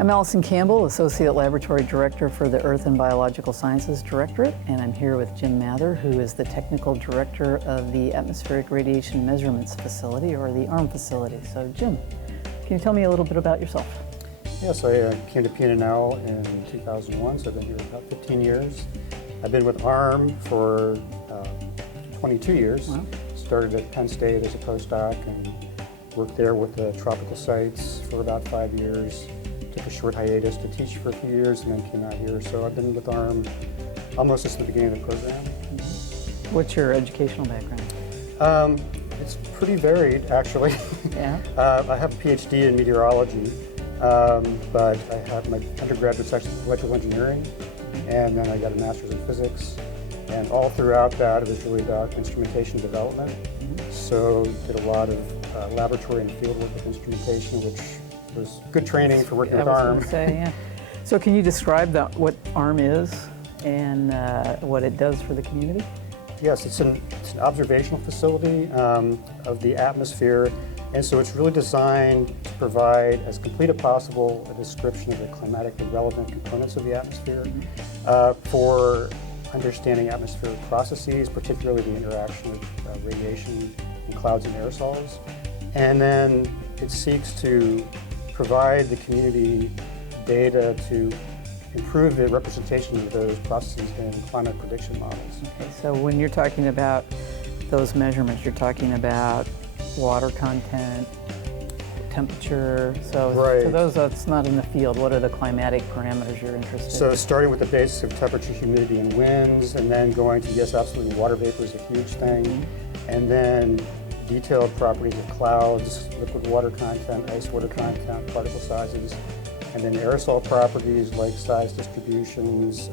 I'm Allison Campbell, Associate Laboratory Director for the Earth and Biological Sciences Directorate, and I'm here with Jim Mather, who is the Technical Director of the Atmospheric Radiation Measurements Facility, or the ARM facility. So Jim, can you tell me a little bit about yourself? Yes, I came to PNNL in 2001, so I've been here about 15 years. I've been with ARM for 22 years. Wow. Started at Penn State as a postdoc and worked there with the tropical sites for about 5 years. Took a short hiatus to teach for a few years and then came out here. So I've been with ARM almost since the beginning of the program. What's your educational background? It's pretty varied, actually. Yeah. I have a PhD in meteorology, but I have my undergraduate section in electrical engineering, and then I got a master's in physics. And all throughout that, it was really about instrumentation development. So did a lot of laboratory and field work with instrumentation, which was good training for working with ARM. I was going to say, yeah. So can you describe what ARM is and what it does for the community? Yes, it's an observational facility of the atmosphere, and so it's really designed to provide as complete as possible a description of the climatically relevant components of the atmosphere for understanding atmospheric processes, particularly the interaction of radiation in clouds and aerosols. And then it seeks to provide the community data to improve the representation of those processes in climate prediction models. Okay, so when you're talking about those measurements, you're talking about water content, temperature. So right. For those that's not in the field, what are the climatic parameters you're interested in? So starting with the basics of temperature, humidity, and winds, and then going to, yes, absolutely, water vapor is a huge thing, and then detailed properties of clouds, liquid water content, ice water content, particle sizes, and then aerosol properties like size distributions,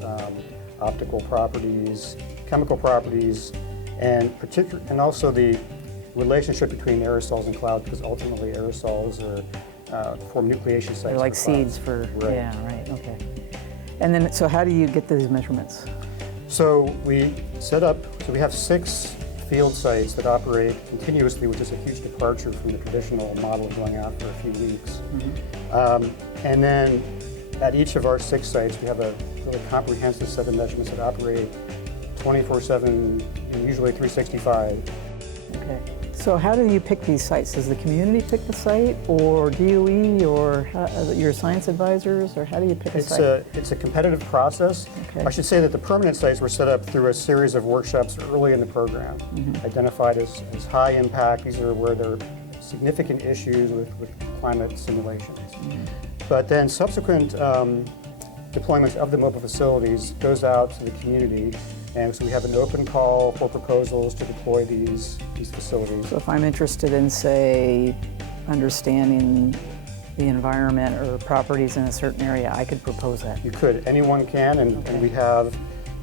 optical properties, chemical properties, and also the relationship between aerosols and clouds, because ultimately aerosols form nucleation sites. They're like seeds for, right. Yeah, right, okay. And then, so how do you get these measurements? So we have 6 field sites that operate continuously, which is a huge departure from the traditional model of going out for a few weeks. And then at each of our 6 sites, we have a really comprehensive set of measurements that operate 24/7, and usually 365. Okay. So how do you pick these sites? Does the community pick the site, or DOE, or your science advisors, or how do you pick a site? It's a competitive process. Okay. I should say that the permanent sites were set up through a series of workshops early in the program, identified as high impact. These are where there are significant issues with climate simulations. But then subsequent deployments of the mobile facilities goes out to the community. And so we have an open call for proposals to deploy these facilities. So if I'm interested in, say, understanding the environment or properties in a certain area, I could propose that? You could. Anyone can, and we have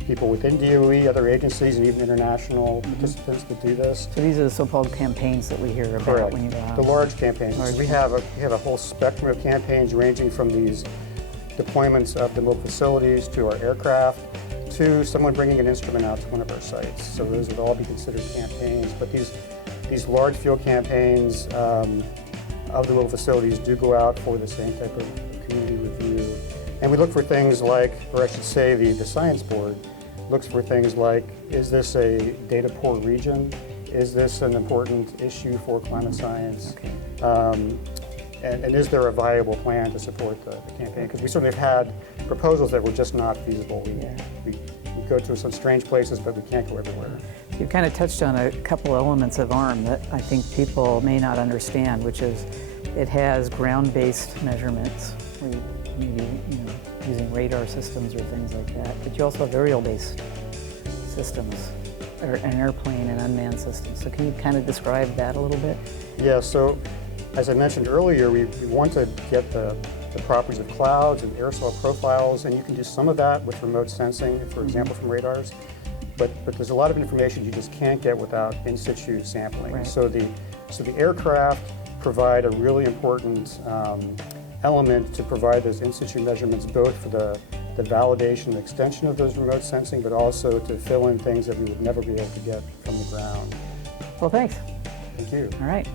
people within DOE, other agencies, and even international participants that do this. So these are the so-called campaigns that we hear about. Correct. When you go out. The large campaigns. We have a whole spectrum of campaigns ranging from these deployments of the mobile facilities to our aircraft, to someone bringing an instrument out to one of our sites. So those would all be considered campaigns. But these large field campaigns of the mobile facilities do go out for the same type of community review. And we look for things like, or I should say the science board looks for things like, is this a data poor region? Is this an important issue for climate science? Okay. And is there a viable plan to support the campaign? Because we certainly have had proposals that were just not feasible. We go to some strange places, but we can't go everywhere. You kind of touched on a couple elements of ARM that I think people may not understand, which is it has ground-based measurements, where you maybe using radar systems or things like that. But you also have aerial-based systems, or an airplane and unmanned systems. So can you kind of describe that a little bit? Yeah. So, as I mentioned earlier, we want to get the properties of clouds and aerosol profiles, and you can do some of that with remote sensing, for example, from radars. But there's a lot of information you just can't get without in situ sampling. Right. So the aircraft provide a really important element to provide those in situ measurements, both for the validation and extension of those remote sensing, but also to fill in things that we would never be able to get from the ground. Well, thanks. Thank you. All right.